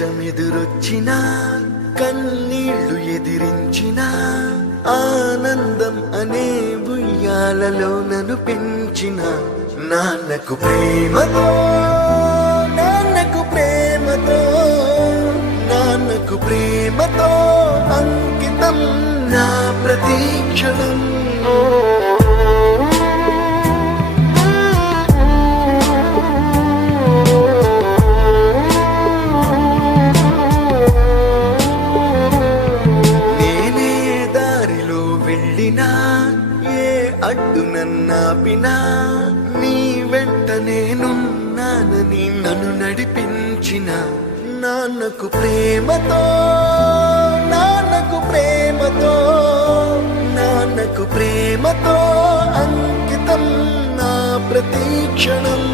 కష్టమెదురొచ్చినా కన్నీళ్లు ఎదిరించిన ఆనందం అనే ఉయ్యాలలో నన్ను పెంచిన నాన్నకు ప్రేమతో నాన్నకు ప్రేమతో నాన్నకు ప్రేమతో అంకితం నా ప్రతీక్షణం. ఏ అడ్డు నన్నాపినా నీ వెంట నేనున్నానని నన్ను నడిపించిన నాన్నకు ప్రేమతో నాన్నకు ప్రేమతో నాన్నకు ప్రేమతో అంకితం నా ప్రతీక్షణం.